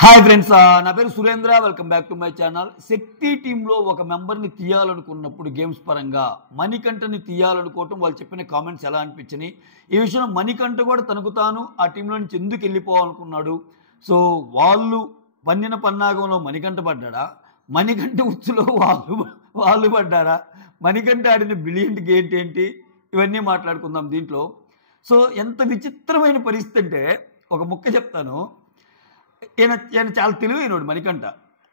Hi friends, నా పేరు Surendra. Welcome back to my channel. Shakti టీంలో ఒక మెంబర్ని తీయాలనుకున్నప్పుడు గేమ్స్ పరంగా మణికంఠని తీయాలనుకోవటం వాళ్ళు చెప్పిన కామెంట్స్ ఎలా అనిపించినాయి, ఈ విషయంలో మణికంఠ కూడా తనకు తాను ఆ టీంలో నుంచి ఎందుకు వెళ్ళిపోవాలనుకున్నాడు, సో వాళ్ళు పన్నిన పన్నాగంలో మణికంఠ పడ్డాడా, మణికంఠ ఉచ్చులో వాళ్ళు పడ్డారా, మణికంఠ ఆడిన బ్రిలియంట్ గేమ్ ఏంటి, ఇవన్నీ మాట్లాడుకుందాం దీంట్లో. సో ఎంత విచిత్రమైన పరిస్థితి అంటే, ఒక ముక్క చెప్తాను. ఈయన చాలా తెలివైనడు మణికంఠ.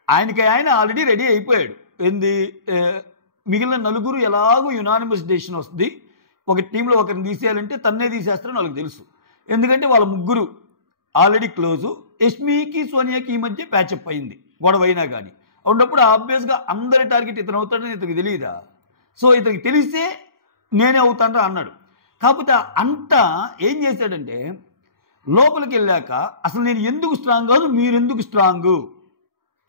ఆయన ఆల్రెడీ రెడీ అయిపోయాడు. మిగిలిన నలుగురు ఎలాగో యునానిమస్ డెసిషన్ వస్తుంది, ఒక టీంలో ఒకరిని తీసేయాలంటే తన్నే తీసేస్తారని వాళ్ళకి తెలుసు. ఎందుకంటే వాళ్ళ ముగ్గురు ఆల్రెడీ క్లోజు. యష్మికి సోనియాకి ఈ మధ్య ప్యాచప్ అయింది, గొడవ అయినా కానీ. ఉన్నప్పుడు ఆబ్వియస్గా అందరి టార్గెట్ ఇతను అవుతాడని ఇతనికి తెలియదా. సో ఇతనికి తెలిసే నేనే అవుతాను అన్నాడు. కాకపోతే అంతా ఏం చేశాడంటే, లోపలికి వెళ్ళాక అసలు నేను ఎందుకు స్ట్రాంగ్ కాదు, మీరెందుకు స్ట్రాంగు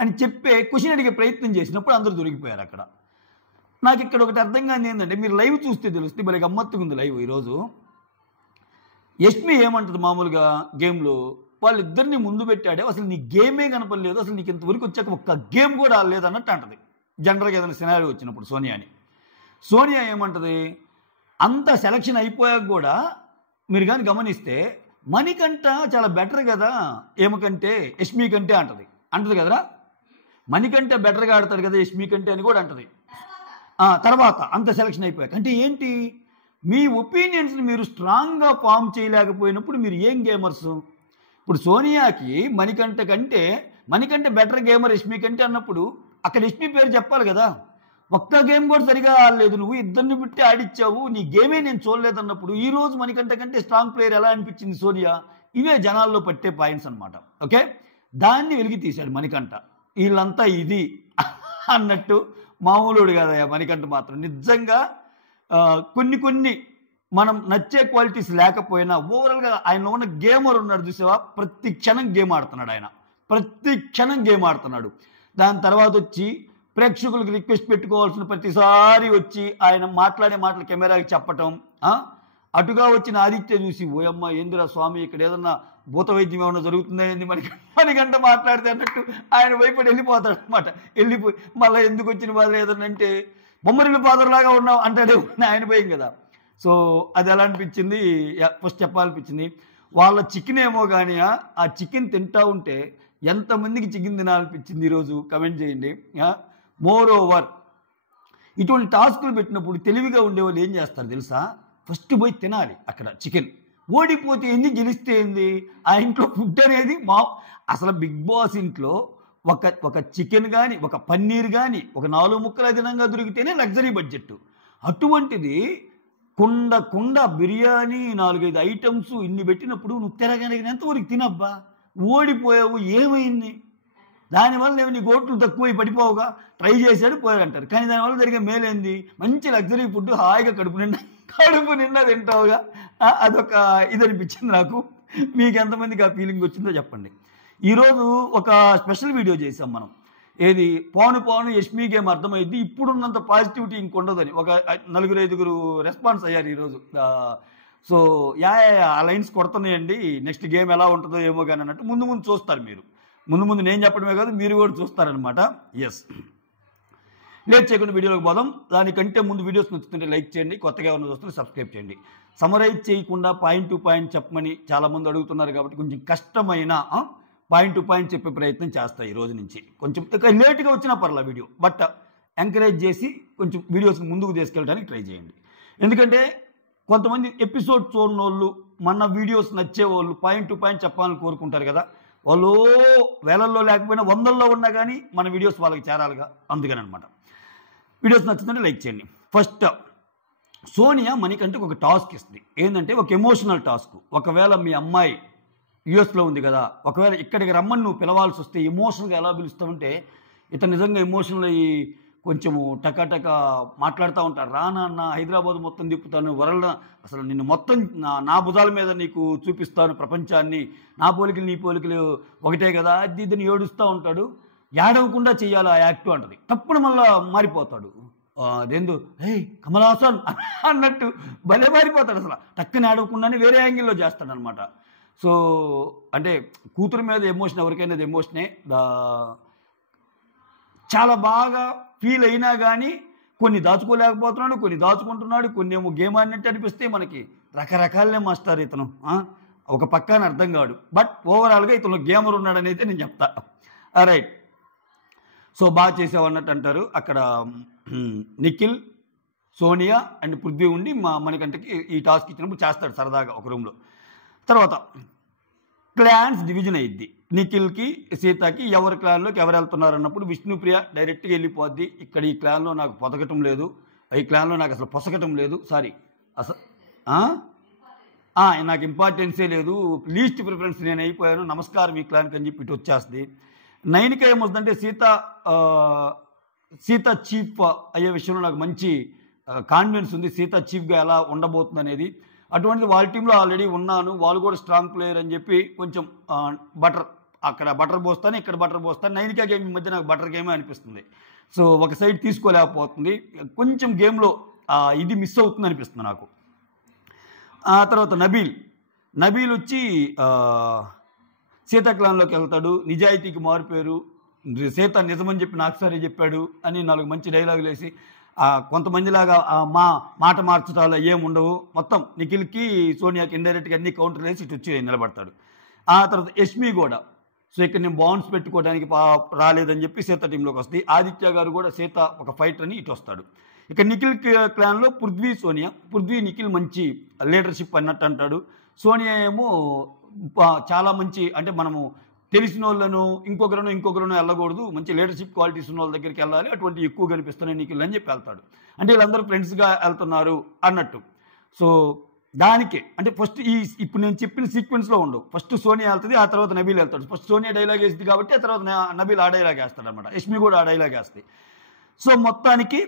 అని చెప్పే క్వశ్చన్ అడిగే ప్రయత్నం చేసినప్పుడు అందరూ దొరికిపోయారు అక్కడ. నాకు ఇక్కడ ఒకటి అర్థం కాని ఏంటంటే, మీరు లైవ్ చూస్తే తెలుస్తుంది, భలే గమ్మత్తుగా ఉంది లైవ్ ఈరోజు. యష్మి ఏమంటుంది మామూలుగా గేమ్లో, వాళ్ళిద్దరిని ముందు పెట్టాడే, అసలు నీ గేమే కనపడలేదు, అసలు నీకు ఇంతవరకు వచ్చాక ఒక్క గేమ్ కూడా ఆడలేదు అన్నట్టు అంటది జనరల్గా ఏదైనా సినారీ వచ్చినప్పుడు సోనియాని. సోనియా ఏమంటది, అంత సెలక్షన్ అయిపోయాక కూడా మీరు కానీ గమనిస్తే మణికంఠ చాలా బెటర్ కదా ఏమకంటే యష్మి కంటే అంటది కదరా. మణికంఠ బెటర్గా ఆడతాడు కదా యష్మి కంటే అని కూడా అంటది. తర్వాత అంత సెలక్షన్ అయిపోయాక అంటే ఏంటి, మీ ఒపీనియన్స్ని మీరు స్ట్రాంగ్గా ఫామ్ చేయలేకపోయినప్పుడు మీరు ఏం గేమర్స్. ఇప్పుడు సోనియాకి మణికంఠ బెటర్ గేమర్ యష్మి కంటే అన్నప్పుడు అక్కడ యష్మి పేరు చెప్పాలి కదా. ఒక్క గేమ్ కూడా సరిగా ఆడలేదు, నువ్వు ఇద్దరిని పెట్టి ఆడిచ్చావు, నీ గేమే నేను చూడలేదు అన్నప్పుడు ఈ రోజు మణికంఠ కంటే స్ట్రాంగ్ ప్లేయర్ ఎలా అనిపించింది సోనియా. ఇవే జనాల్లో పట్టే పాయింట్స్ అనమాట. ఓకే, దాన్ని వెలికి తీశాడు మణికంఠ. వీళ్ళంతా ఇది అన్నట్టు మామూలుడు కాదయ్యా మణికంఠ మాత్రం. నిజంగా కొన్ని మనం నచ్చే క్వాలిటీస్ లేకపోయినా ఓవరాల్గా ఆయన ఉన్న గేమర్ ఉన్నాడు చూసావా, ప్రతి క్షణం గేమ్ ఆడుతున్నాడు. దాని తర్వాత వచ్చి ప్రేక్షకులకు రిక్వెస్ట్ పెట్టుకోవాల్సిన ప్రతిసారి వచ్చి ఆయన మాట్లాడే మాటలు కెమెరాకి చెప్పటం. అటుగా వచ్చిన ఆదిత్య చూసి, ఓయమ్మ ఏందిరా స్వామి, ఇక్కడ ఏదన్నా భూత వైద్యం ఏమన్నా జరుగుతుందా ఏంది మణికంఠ మాట్లాడితే అన్నట్టు ఆయన భయపడి వెళ్ళిపోతాడు అనమాట. వెళ్ళిపోయి మళ్ళీ ఎందుకు వచ్చిన వాళ్ళు ఏదన్నా అంటే బొమ్మరిల్లు ఫాదర్లాగా ఉన్నావు అంటాడే ఆయన భయం కదా. సో అది ఎలా అనిపించింది, ఫస్ట్ చెప్పాలనిపించింది. వాళ్ళ చికెన్ ఏమో కానీ ఆ చికెన్ తింటా ఉంటే ఎంతమందికి చికెన్ తినాలనిపించింది ఈరోజు కమెంట్ చేయండి. మోర్ ఓవర్ ఇటువంటి టాస్కులు పెట్టినప్పుడు తెలివిగా ఉండేవాళ్ళు ఏం చేస్తారు తెలుసా, ఫస్ట్ పోయి తినాలి అక్కడ చికెన్. ఓడిపోతే ఏంది, గెలిస్తే ఏంది, ఆ ఇంట్లో ఫుడ్ అనేది అసలు బిగ్ బాస్ ఇంట్లో ఒక చికెన్ కానీ ఒక పన్నీర్ కానీ ఒక 4 ముక్కలు అదనంగా దొరికితేనే లగ్జరీ బడ్జెట్. అటువంటిది కుండ బిర్యానీ 4-5 ఐటమ్స్ ఇన్ని పెట్టినప్పుడు నువ్వు తిరగలిగినంతవరకు తినబ్బా. ఓడిపోయావు, ఏమైంది, దానివల్ల ఏమి నీ ఓట్లు తక్కువ పడిపోవుగా, ట్రై చేశాడు పోయాడంటారు. కానీ దానివల్ల జరిగే మేలేంది, మంచి లగ్జరీ ఫుడ్ హాయిగా కడుపు నిండా తింటావుగా. అదొక ఇది అనిపించింది నాకు. మీకు ఎంతమందికి ఆ ఫీలింగ్ వచ్చిందో చెప్పండి. ఈరోజు ఒక స్పెషల్ వీడియో చేసాం మనం, ఏది పోను యష్మి గేమ్ అర్థమైంది, ఇప్పుడున్నంత పాజిటివిటీ ఇంకొండదని ఒక 4-5 రెస్పాన్స్ అయ్యారు ఈరోజు. సో ఆ లైన్స్ కొడుతున్నాయండి, నెక్స్ట్ గేమ్ ఎలా ఉంటుందో ఏమో కానీ అన్నట్టు ముందు చూస్తారు మీరు. ముందు నేను చెప్పడమే కాదు, మీరు కూడా చూస్తారనమాట. ఎస్, లేట్ చేయకుండా వీడియోలోకి పోదాం. దానికంటే ముందు వీడియోస్ నచ్చుతుంటే లైక్ చేయండి, కొత్తగా ఎవరైనా చూస్తుంటే సబ్స్క్రైబ్ చేయండి. సమరైజ్ చేయకుండా పాయింట్ టు పాయింట్ చెప్పమని చాలామంది అడుగుతున్నారు కాబట్టి కొంచెం కష్టమైన పాయింట్ టు పాయింట్ చెప్పే ప్రయత్నం చేస్తాయి ఈ రోజు నుంచి. కొంచెం లేట్గా వచ్చినా పర్లా వీడియో, బట్ ఎంకరేజ్ చేసి కొంచెం వీడియోస్ని ముందుకు తీసుకెళ్ళడానికి ట్రై చేయండి. ఎందుకంటే కొంతమంది ఎపిసోడ్ చూడని వాళ్ళు, మన వీడియోస్ నచ్చేవాళ్ళు పాయింట్ టు పాయింట్ చెప్పాలని కోరుకుంటారు కదా. వాళ్ళు వేలల్లో లేకపోయినా 100ల్లో ఉన్నా కానీ మన వీడియోస్ వాళ్ళకి చేరాలిగా, అందుకని అనమాట. వీడియోస్ నచ్చుతుంటే లైక్ చేయండి. ఫస్ట్, సోనియా మణికంఠకి ఒక టాస్క్ ఇస్తుంది. ఏంటంటే ఒక ఎమోషనల్ టాస్క్. ఒకవేళ మీ అమ్మాయి యుఎస్లో ఉంది కదా, ఒకవేళ ఇక్కడికి రమ్మని నువ్వు పిలవాల్సి వస్తే ఎమోషనల్గా ఎలా పిలుస్తావంటే, ఇతను నిజంగా ఎమోషనల్ అయ్యి కొంచెము టకా మాట్లాడుతూ ఉంటాడు. రానన్న హైదరాబాద్ మొత్తం తిప్పుతాను, వరల్డ్ అసలు నిన్ను మొత్తం నా భుజాల మీద నీకు చూపిస్తాను ప్రపంచాన్ని, నా పోలికలు నీ పోలికలు ఒకటే కదా, ఇదని ఏడుస్తూ ఉంటాడు. ఏడవకుండా చెయ్యాలి ఆ యాక్ట్ అంటది. తప్పుడు మళ్ళా మారిపోతాడు. అదేందు కమల్ హాసన్ అన్నట్టు భలే మారిపోతాడు. అసలు టక్కని ఏడవకుండానే వేరే యాంగిల్లో చేస్తాడు అనమాట. సో అంటే కూతురు మీద ఎమోషన్ ఎవరికైనా అది ఎమోషనే. చాలా బాగా ఫీల్ అయినా కానీ కొన్ని దాచుకోలేకపోతున్నాడు, కొన్ని దాచుకుంటున్నాడు, కొన్ని ఏమో గేమ్ ఆడినట్టు అనిపిస్తే మనకి రకరకాలనే మాస్టర్ ఇతను. ఒక పక్కన అర్థం కాడు. బట్ ఓవరాల్గా ఇతను గేమర్ ఉన్నాడని అయితే నేను చెప్తా. రైట్. సో బాగా చేసావు అన్నట్టు అంటారు. అక్కడ నిఖిల్, సోనియా అండ్ పృథ్వీ ఉండి మనకంటకి ఈ టాస్క్ ఇచ్చినప్పుడు చేస్తాడు సరదాగా ఒక రూమ్లో. తర్వాత క్లాన్స్ డివిజన్ అయ్యిద్ది. నిఖిల్కి, సీతకి ఎవరి క్లాన్లోకి ఎవరు వెళ్తున్నారు అన్నప్పుడు విష్ణుప్రియ డైరెక్ట్గా వెళ్ళిపోద్ది. ఇక్కడ ఈ క్లాన్లో నాకు పొదగటం లేదు, ఈ క్లాన్లో నాకు అసలు పొసగటం లేదు, సారీ అసలు నాకు ఇంపార్టెన్సే లేదు, లీస్ట్ ప్రిఫరెన్స్ నేను అయిపోయాను, నమస్కారం ఈ క్లాన్కి అని చెప్పి ఇటు వచ్చేస్తుంది. నైన్కి ఏమొస్తుందంటే సీత చీఫ్ అయ్యే విషయంలో నాకు మంచి కాన్ఫిడెన్స్ ఉంది, సీత చీఫ్గా ఎలా ఉండబోతుంది అనేది. అటువంటిది వాళ్ళ టీంలో ఆల్రెడీ ఉన్నాను, వాళ్ళు కూడా స్ట్రాంగ్ ప్లేయర్ అని చెప్పి కొంచెం అక్కడ బటర్ పోస్తాను, ఇక్కడ బటర్ పోస్తాను. నైన్కా గేమ్ మధ్య నాకు బటర్ గేమే అనిపిస్తుంది. సో ఒక సైడ్ తీసుకోలేకపోతుంది, కొంచెం గేమ్లో ఇది మిస్ అవుతుంది అనిపిస్తుంది నాకు. ఆ తర్వాత నబీల్ వచ్చి సీత క్లాన్లోకి వెళ్తాడు. నిజాయితీకి మారిపోయారు, సీత నిజమని చెప్పి నాకు సరే చెప్పాడు అని 4 మంచి డైలాగులు వేసి కొంతమందిలాగా మాట మార్చడాలు ఏముండవు. మొత్తం నిఖిల్కి, సోనియాకి ఇండైరెక్ట్గా అన్ని కౌంటర్ వేసి ఇటు వచ్చి నిలబడతాడు. ఆ తర్వాత యష్మి కూడా సో ఇక్కడ నేను బాండ్స్ పెట్టుకోవడానికి రాలేదని చెప్పి సీత టీంలోకి వస్తుంది. ఆదిత్య గారు కూడా సీత ఒక ఫైటర్ అని ఇటు వస్తాడు. ఇక నిఖిల్ క్లాన్లో పృథ్వీ, సోనియా. పృథ్వీ, నిఖిల్ మంచి లీడర్షిప్ అన్నట్టు అంటాడు. సోనియా ఏమో చాలా మంచి, అంటే మనము తెలిసిన వాళ్ళను ఇంకొకరును వెళ్ళకూడదు, మంచి లీడర్షిప్ క్వాలిటీస్ ఉన్న వాళ్ళ దగ్గరికి వెళ్ళాలి, అటువంటి ఎక్కువ కనిపిస్తున్నాయి నిఖిల్ అని చెప్పి వెళ్తాడు. అంటే వీళ్ళందరూ ఫ్రెండ్స్గా వెళ్తున్నారు అన్నట్టు. సో దానికే అంటే ఫస్ట్ ఇప్పుడు నేను చెప్పిన సీక్వెన్స్లో ఉండవు. ఫస్ట్ సోనియా వెళ్తుంది, ఆ తర్వాత నబీల్ వెళ్తాడు. ఫస్ట్ సోనియా డైలాగ్ వేస్తుంది కాబట్టి ఆ తర్వాత నబీల్ ఆ డైలాగ్ వేస్తాడు అనమాట. యష్మి కూడా ఆ డైలాగ్ వేస్తాయి. సో మొత్తానికి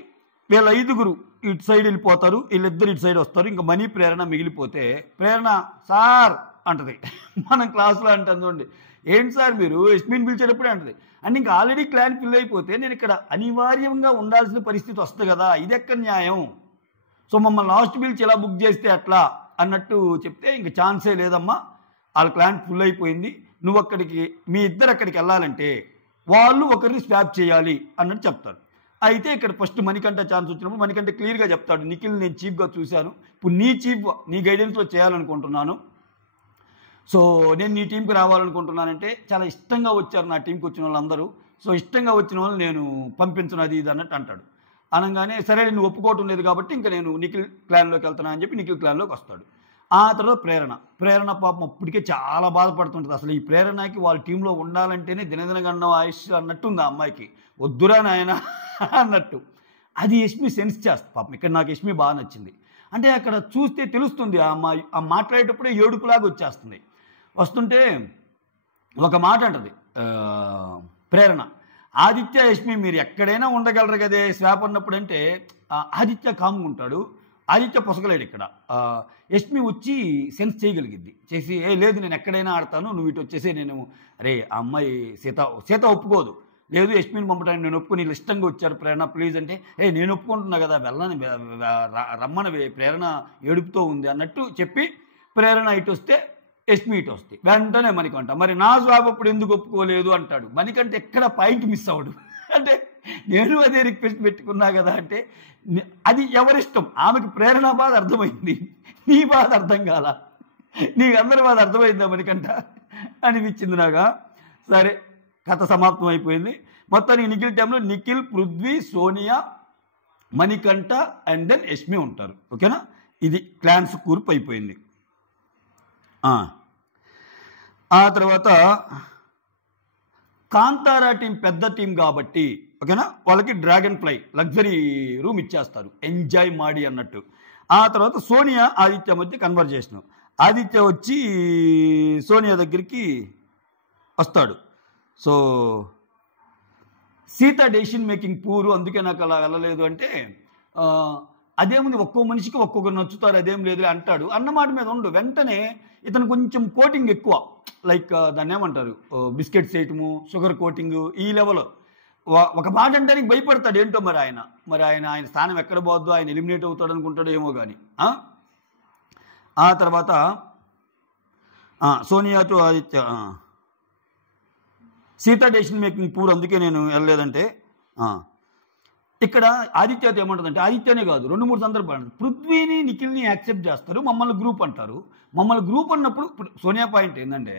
వీళ్ళ 5 ఇటు సైడ్ వెళ్ళిపోతారు, వీళ్ళిద్దరు ఇటు సైడ్ వస్తారు. ఇంకా మనీ ప్రేరణ మిగిలిపోతే ప్రేరణ సార్ అంటది. మనం క్లాస్లో అంటుంది చూడండి, ఏంటి సార్ మీరు యష్మిని పిలిచేటప్పుడే అంటది. అంటే ఇంకా ఆల్రెడీ క్లాన్ ఫిల్ అయిపోతే నేను ఇక్కడ అనివార్యంగా ఉండాల్సిన పరిస్థితి వస్తుంది కదా, ఇది ఎక్కడ న్యాయం? సో మమ్మల్ని లాస్ట్ పిలిచి ఎలా బుక్ చేస్తే అట్లా అన్నట్టు చెప్తే ఇంక ఛాన్సే లేదమ్మా, వాళ్ళ క్లాన్ ఫుల్ అయిపోయింది, నువ్వు అక్కడికి మీ ఇద్దరు అక్కడికి వెళ్ళాలంటే వాళ్ళు ఒకరిని స్వాప్ చేయాలి అన్నట్టు చెప్తారు. అయితే ఇక్కడ ఫస్ట్ మణికంఠ ఛాన్స్ వచ్చినప్పుడు మణికంఠ క్లియర్గా చెప్తాడు, నిఖిల్ నేను చీఫ్గా చూశాను, ఇప్పుడు నీ గైడెన్స్లో చేయాలనుకుంటున్నాను, సో నేను నీ టీంకి రావాలనుకుంటున్నానంటే చాలా ఇష్టంగా వచ్చారు నా టీంకి వచ్చిన వాళ్ళందరూ, సో ఇష్టంగా వచ్చిన వాళ్ళు నేను పంపించను అది ఇది అన్నట్టు అంటాడు. అనగానే సరే నువ్వు ఒప్పుకోవటం లేదు కాబట్టి ఇంకా నేను నిఖిల్ క్లాన్లోకి వెళ్తున్నా అని చెప్పి నిఖిల్ క్లాన్లోకి వస్తాడు. ఆ తర్వాత ప్రేరణ పాపం అప్పటికే చాలా బాధపడుతుంటుంది. అసలు ఈ ప్రేరణకి వాళ్ళ టీంలో ఉండాలంటేనే దినదినగండం ఆయుష్ అన్నట్టుంది ఆ అమ్మాయికి, వద్దురా నాయన అన్నట్టు. అది యష్మి సెన్స్ చేస్తుంది పాపం. ఇక్కడ నాకు యష్మి బాగా నచ్చింది. అంటే అక్కడ చూస్తే తెలుస్తుంది ఆ అమ్మాయి ఆ మాట్లాడేటప్పుడే ఏడుపులాగా వచ్చేస్తుంది. వస్తుంటే ఒక మాట అంటది ప్రేరణ, ఆదిత్య యష్మి మీరు ఎక్కడైనా ఉండగలరు కదే స్వాప్ అన్నప్పుడు. అంటే ఆదిత్య కామ్గా ఉంటాడు, ఆదిత్య పొసగలేడు. ఇక్కడ యష్మి వచ్చి సెన్స్ చేయగలిగిద్ది, చేసి లేదు నేను ఎక్కడైనా ఆడతాను, నువ్వు ఇటు వచ్చేసి నేను అరే ఆ అమ్మాయి సీత ఒప్పుకోదు, లేదు యష్మిని పంపడానికి నేను ఒప్పుకొని వీళ్ళు ఇష్టంగా వచ్చారు ప్రేరణ ప్లీజ్ అంటే నేను ఒప్పుకుంటున్నా కదా వెళ్ళని రమ్మని ప్రేరణ ఏడుపుతో ఉంది అన్నట్టు చెప్పి ప్రేరణ ఇటు వస్తే యష్మి ఇటు వస్తాయి. వెంటనే మణికంఠ మరి నా స్వాప్ అప్పుడు ఎందుకు ఒప్పుకోలేదు అంటాడు. మణికంఠ ఎక్కడ పాయింట్ మిస్ అవ్వడు. అంటే నేను అదే రిక్వెస్ట్ పెట్టుకున్నా కదా అంటే అది ఎవరిష్టం. ఆమెకి ప్రేరణ బాధ అర్థమైంది, నీ బాధ అర్థం కాల, నీకు అందరి బాధ అర్థమైందా మణికంఠ అనిపించింది నాకు. సరే కథ సమాప్తం అయిపోయింది. మొత్తానికి నిఖిల్ టైంలో నిఖిల్, పృథ్వీ, సోనియా, మణికంఠ అండ్ దెన్ యష్మి ఉంటారు. ఓకేనా, ఇది క్లాన్స్ కూర్పు అయిపోయింది. ఆ తర్వాత కాంతారా టీం పెద్ద టీం కాబట్టి ఓకేనా, వాళ్ళకి డ్రాగన్ ఫ్లై లగ్జరీ రూమ్ ఇచ్చేస్తారు, ఎంజాయ్ మాడి అన్నట్టు. ఆ తర్వాత సోనియా ఆదిత్య మధ్య కన్వర్జేషన్. ఆదిత్య వచ్చి సోనియా దగ్గరికి వస్తాడు. సో సీత డెసిషన్ మేకింగ్ పూరు, అందుకే నాకు అలా వెళ్ళలేదు అంటే అదేముంది ఒక్కో మనిషికి ఒక్కొక్కరు నచ్చుతారు అదేం లేదు అంటాడు. అన్నమాట మీద ఉండు వెంటనే ఇతను కొంచెం కోటింగ్ ఎక్కువ, లైక్ దాన్ని ఏమంటారు బిస్కెట్స్ వేయటము, షుగర్ కోటింగ్ ఈ లెవెల్. ఒక మాట అంటానికి భయపడతాడు ఏంటో మరి ఆయన స్థానం ఎక్కడ పోద్దు, ఆయన ఎలిమినేట్ అవుతాడు అనుకుంటాడు ఏమో కానీ. ఆ తర్వాత Sonia to Aditya Sita decision making poor, అందుకే నేను వెళ్ళలేదంటే ఇక్కడ ఆదిత్యతో ఏమంటుందంటే, ఆదిత్యనే కాదు 2-3 సందర్భాలు పృథ్వీని నిఖిల్ని యాక్సెప్ట్ చేస్తారు, మమ్మల్ని గ్రూప్ అంటారు. మమ్మల్ని గ్రూప్ అన్నప్పుడు సోనియా పాయింట్ ఏంటంటే,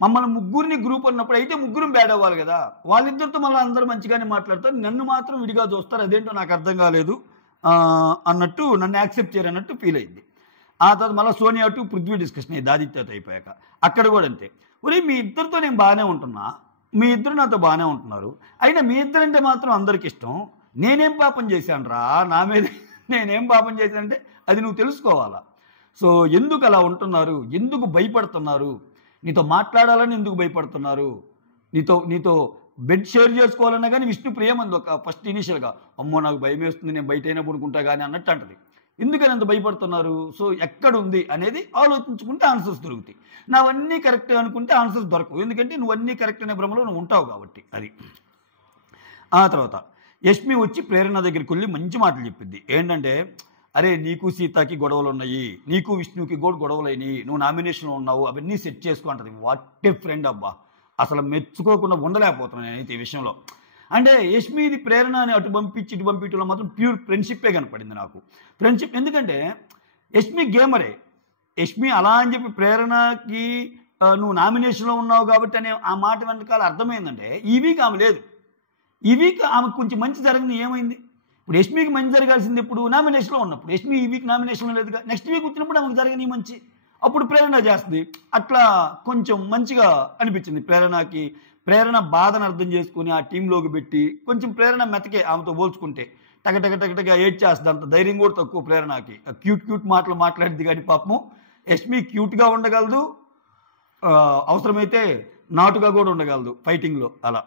మమ్మల్ని ముగ్గురిని గ్రూప్ అన్నప్పుడు అయితే ముగ్గురం బ్యాడ్ అవ్వాలి కదా, వాళ్ళిద్దరితో మళ్ళీ అందరూ మంచిగానే మాట్లాడతారు, నన్ను మాత్రం విడిగా చూస్తారు, అదేంటో నాకు అర్థం కాలేదు అన్నట్టు, నన్ను యాక్సెప్ట్ చేయరు అన్నట్టు ఫీల్ అయింది. ఆ తర్వాత మళ్ళీ సోనియా టు పృథ్వీ డిస్కషన్ అయ్యింది ఆదిత్యతో అయిపోయాక. అక్కడ కూడా అంతే, ఒరే మీ ఇద్దరితో నేను బాగానే ఉంటున్నా, మీ ఇద్దరు నాతో బాగానే ఉంటున్నారు, అయినా మీ ఇద్దరంటే మాత్రం అందరికి ఇష్టం, నేనేం పాపం చేశాను రా, నా మీద నేనేం పాపం చేశానంటే అది నువ్వు తెలుసుకోవాలా. సో ఎందుకు అలా ఉంటున్నారు, ఎందుకు భయపడుతున్నారు, నీతో మాట్లాడాలని ఎందుకు భయపడుతున్నారు, నీతో బెడ్ షేర్ చేసుకోవాలన్నా కానీ విష్ణు ప్రియమంది ఒక ఫస్ట్ ఇనిషియల్గా, అమ్మో నాకు భయం వేస్తుంది, నేను బయట అయినా పడుకుంటా కానీ అన్నట్టు అంటది. ఎందుకని అంత భయపడుతున్నారు, సో ఎక్కడుంది అనేది ఆలోచించుకుంటే ఆన్సర్స్ దొరుకుతాయి. నావన్నీ కరెక్ట్ అనుకుంటే ఆన్సర్స్ దొరకవు, ఎందుకంటే నువ్వు అన్నీ కరెక్ట్ అనే భ్రమలో నువ్వు ఉంటావు కాబట్టి. అది ఆ తర్వాత యష్మి వచ్చి ప్రేరణ దగ్గరికి వెళ్ళి మంచి మాటలు చెప్పింది. ఏంటంటే, అరే నీకు సీతాకి గొడవలు ఉన్నాయి, నీకు విష్ణుకి కూడా గొడవలు అయినాయి, నువ్వు నామినేషన్లో ఉన్నావు, అవన్నీ సెట్ చేసుకో అంటది. వాట్ ఏ ఫ్రెండ్ అబ్బా, అసలు మెచ్చుకోకుండా ఉండలేకపోతున్నాను నేనైతే ఈ విషయంలో. అంటే యష్మిది ప్రేరణ అని అటు పంపించి ఇటు పంపించడంలో మాత్రం ప్యూర్ ఫ్రెండ్షిప్పే కనపడింది నాకు. ఫ్రెండ్షిప్ ఎందుకంటే యష్మి గేమరే, యష్మి అలా అని చెప్పి ప్రేరణకి నువ్వు నామినేషన్లో ఉన్నావు కాబట్టి అనే ఆ మాట వెనకాల అర్థమైందంటే, ఈ వీక్ ఆమె లేదు, ఈ వీక్ ఆమెకు కొంచెం మంచి జరగని ఏమైంది. ఇప్పుడు యష్మికి మంచి జరగాల్సింది ఇప్పుడు నామినేషన్లో ఉన్నప్పుడు, యష్మి ఈ వీక్ నామినేషన్లో లేదుగా, నెక్స్ట్ వీక్ వచ్చినప్పుడు ఆమెకు జరగని మంచి, అప్పుడు ప్రేరణ చేస్తుంది. అట్లా కొంచెం మంచిగా అనిపించింది ప్రేరణకి. ప్రేరణ బాధను అర్థం చేసుకుని ఆ టీంలోకి పెట్టి కొంచెం ప్రేరణ మెతకే ఆమెతో పోల్చుకుంటే, టగటగటగటగా ఏడ్ చేస్తుంది, అంత ధైర్యం కూడా తక్కువ ప్రేరణకి. క్యూట్ మాటలు మాట్లాడింది కానీ పాపము యష్మి క్యూట్గా ఉండగలదు, అవసరమైతే నాటుగా కూడా ఉండగలదు ఫైటింగ్లో అలా.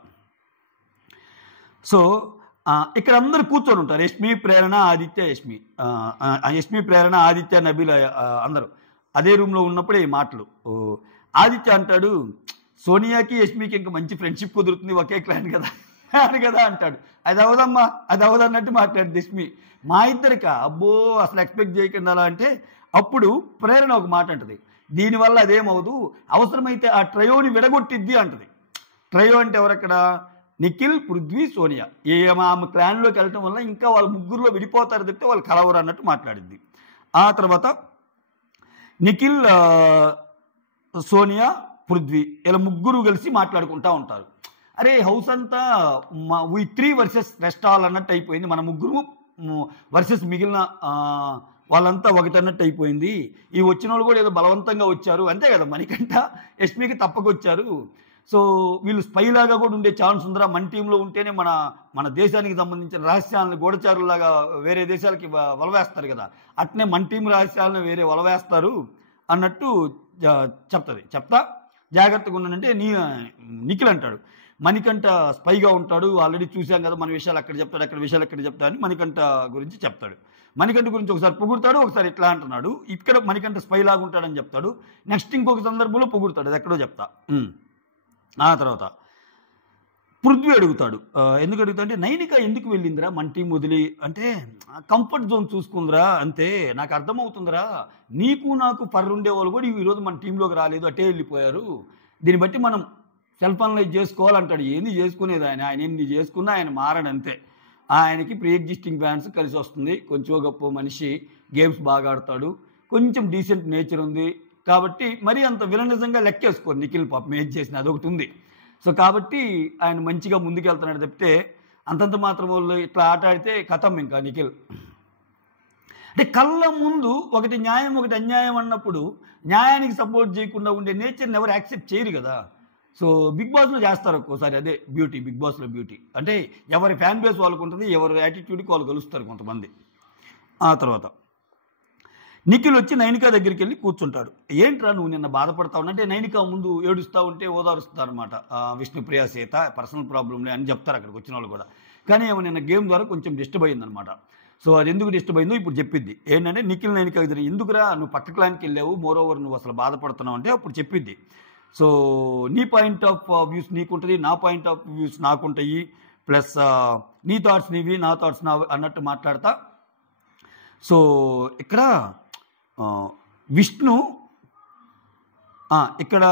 సో ఇక్కడ అందరు కూర్చొని ఉంటారు, యష్మి ప్రేరణ ఆదిత్య యష్మి ప్రేరణ ఆదిత్య నబీల్ అందరూ అదే రూమ్లో ఉన్నప్పుడే ఈ మాటలు. ఆదిత్య అంటాడు, సోనియాకి యష్మికి ఇంకా మంచి ఫ్రెండ్షిప్ కుదురుతుంది, ఒకే క్లాన్ కదా అని కదా అంటాడు. అది అవదమ్మా, అది అవదన్నట్టు మాట్లాడుతుంది యష్మి. మా ఇద్దరిక అబ్బో అసలు ఎక్స్పెక్ట్ చేయకుండా అలా అంటే, అప్పుడు ప్రేరణ ఒక మాట అంటది, దీనివల్ల అదేమవుదు, అవసరమైతే ఆ ట్రయోని విడగొట్టిద్ది అంటది. ట్రయో అంటే ఎవరక్కడ, నిఖిల్, పృథ్వీ, సోనియా. ఆమె క్లాన్లోకి వెళ్ళటం వల్ల ఇంకా వాళ్ళ ముగ్గురులో విడిపోతారు తప్పితే వాళ్ళు కలవరు అన్నట్టు మాట్లాడింది. ఆ తర్వాత నిఖిల్, సోనియా, పృథ్వీ ఇలా ముగ్గురు కలిసి మాట్లాడుకుంటూ ఉంటారు. అరే హౌస్ అంతా వీ 3 వర్సెస్ రెస్ట్ ఆల్ అన్నట్టు అయిపోయింది, మన ముగ్గురు వర్సెస్ మిగిలిన వాళ్ళంతా ఒకటన్నట్టు అయిపోయింది, ఈ వచ్చిన వాళ్ళు కూడా ఏదో బలవంతంగా వచ్చారు అంతే కదా, మణికంఠ యష్మికి తప్పకొచ్చారు, సో వీళ్ళు స్పైలాగా కూడా ఉండే ఛాన్స్ ఉందిరా, మన టీంలో ఉంటేనే మన దేశానికి సంబంధించిన రహస్యాలను గూఢచారులాగా వేరే దేశాలకి వలవేస్తారు కదా, అట్నే మన టీం రహస్యాలను వేరే వలవేస్తారు అన్నట్టు చెప్తా జాగ్రత్తగా ఉన్నానంటే నిఖిల్ అంటాడు, మణికంఠ స్పైగా ఉంటాడు, ఆల్రెడీ చూసాం కదా, మన విషయాలు అక్కడ చెప్తాడు, అక్కడ విషయాలు ఎక్కడ చెప్తాడు అని మణికంఠ గురించి చెప్తాడు. మణికంఠ గురించి ఒకసారి పొగుడతాడు, ఒకసారి ఇట్లా అంటున్నాడు, ఇక్కడ మణికంఠ స్పైలాగా ఉంటాడని చెప్తాడు, నెక్స్ట్ ఇంకొక సందర్భంలో పొగుడతాడు, అది ఎక్కడో చెప్తా. ఆ తర్వాత పృథ్వీ అడుగుతాడు, ఎందుకు అడుగుతా అంటే, నైనిక ఎందుకు వెళ్ళిందిరా మన టీం వదిలి అంటే, కంఫర్ట్ జోన్ చూసుకుందిరా అంతే, నాకు అర్థమవుతుందిరా, నీకు నాకు పర్రుండే వాళ్ళు కూడా ఈరోజు మన టీంలోకి రాలేదు, అటే వెళ్ళిపోయారు, దీన్ని బట్టి మనం సెల్ఫ్ అనలైజ్ చేసుకోవాలంటాడు. ఏంది చేసుకునేది, ఆయన ఎన్ని చేసుకున్నా ఆయన మారడంతే, ఆయనకి ప్రీ ఎగ్జిస్టింగ్ ఫ్యాన్స్ కలిసి వస్తుంది, కొంచెం గొప్ప మనిషి, గేమ్స్ బాగా ఆడతాడు, కొంచెం డీసెంట్ నేచర్ ఉంది కాబట్టి మరీ అంత విలనిజంగా లెక్కేసుకోరు నిఖిల్ పాపం ఏం చేసిన అదొకటి ఉంది. సో కాబట్టి ఆయన మంచిగా ముందుకెళ్తున్నాడు తప్పితే అంతంత మాత్రం వాళ్ళు ఇట్లా ఆట ఆడితే కథం ఇంకా నిఖిల్. అంటే కళ్ళ ముందు ఒకటి న్యాయం ఒకటి అన్యాయం అన్నప్పుడు న్యాయానికి సపోర్ట్ చేయకుండా ఉండే నేచర్ని ఎవరు యాక్సెప్ట్ చేయరు కదా. సో బిగ్ బాస్లో చేస్తారు ఒక్కోసారి, అదే బ్యూటీ, బిగ్ బాస్లో బ్యూటీ అంటే ఎవరి ఫ్యాన్ బేస్ వాళ్ళకు ఉంటుంది, ఎవరి యాటిట్యూడ్కి వాళ్ళు కలుస్తారు కొంతమంది. ఆ తర్వాత నిఖిల్ వచ్చి నైనిక దగ్గరికి వెళ్ళి కూర్చుంటాడు. ఏంట్రా నువ్వు నిన్న బాధపడతావు అంటే, నైనిక ముందు ఏడుస్తూ ఉంటే ఓదారుస్తారు అనమాట, విష్ణుప్రియ సీత పర్సనల్ ప్రాబ్లంలే అని చెప్తారు అక్కడికి వచ్చిన వాళ్ళు కూడా. కానీ ఏమో నిన్న గేమ్ ద్వారా కొంచెం డిస్టర్బ్ అయిందనమాట. సో అది ఎందుకు డిస్టర్బ్ అయిందో ఇప్పుడు చెప్పిద్ది. ఏంటంటే నిఖిల్ నైనిక ఎందుకురా నువ్వు పక్క క్లాన్కి వెళ్ళావు, మోర్ ఓవర్ నువ్వు అసలు బాధపడుతున్నావు అంటే అప్పుడు చెప్పిద్ది. సో నీ పాయింట్ ఆఫ్ వ్యూస్ నీకుంటుంది, నా పాయింట్ ఆఫ్ వ్యూస్ నాకుంటాయి, ప్లస్ నీ థాట్స్ నీవి, నా థాట్స్ నావి అన్నట్టు మాట్లాడతా. సో ఇక్కడ విష్ణు ఇక్కడ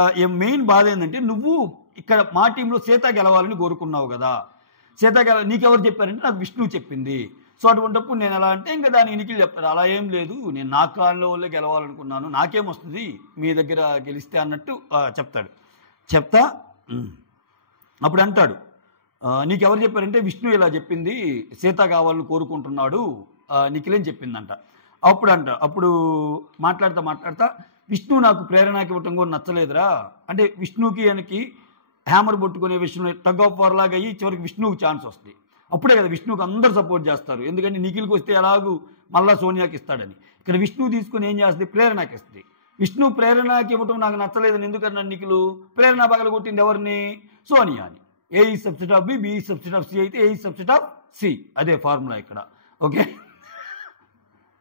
మెయిన్ బాధ ఏంటంటే నువ్వు ఇక్కడ మా టీంలో సీత గెలవాలని కోరుకున్నావు కదా, సీత నీకెవరు చెప్పారంటే నాకు విష్ణు చెప్పింది. సో అటువంటిప్పుడు నేను ఎలా అంటే ఇంకా దానికి నిఖిల్ చెప్తాడు, అలా ఏం లేదు, నేను నా కాళ్ళలో వల్లే గెలవాలనుకున్నాను, నాకేమొస్తుంది మీ దగ్గర గెలిస్తే అన్నట్టు చెప్తాడు. చెప్తా అప్పుడు అంటాడు, నీకెవరు చెప్పారంటే విష్ణు ఇలా చెప్పింది, సీత కావాలని కోరుకుంటున్నాడు నిఖిల్ అని చెప్పిందంట. అప్పుడు మాట్లాడతా విష్ణు నాకు ప్రేరణకి ఇవ్వటం కూడా నచ్చలేదురా, అంటే విష్ణుకి ఆయనకి హ్యామర్ పట్టుకునే విషయంలో టగ్ ఆఫ్ వార్ లాగా అయ్యి చివరికి విష్ణువుకి ఛాన్స్ వస్తుంది. అప్పుడే కదా విష్ణువుకి అందరూ సపోర్ట్ చేస్తారు, ఎందుకంటే నిఖిల్కి వస్తే ఎలాగూ మళ్ళా సోనియాకి ఇస్తాడని. ఇక్కడ విష్ణు తీసుకుని ఏం చేస్తుంది, ప్రేరణకి ఇస్తుంది. విష్ణు ప్రేరణకి ఇవ్వటం నాకు నచ్చలేదని ఎందుకన్నా నిఖిల్ ప్రేరణ పగల కొట్టింది ఎవరిని, సోనియాని. A is subset of B, B subset of C అయితే A is subset of C, అదే ఫార్ములా ఇక్కడ. ఓకే,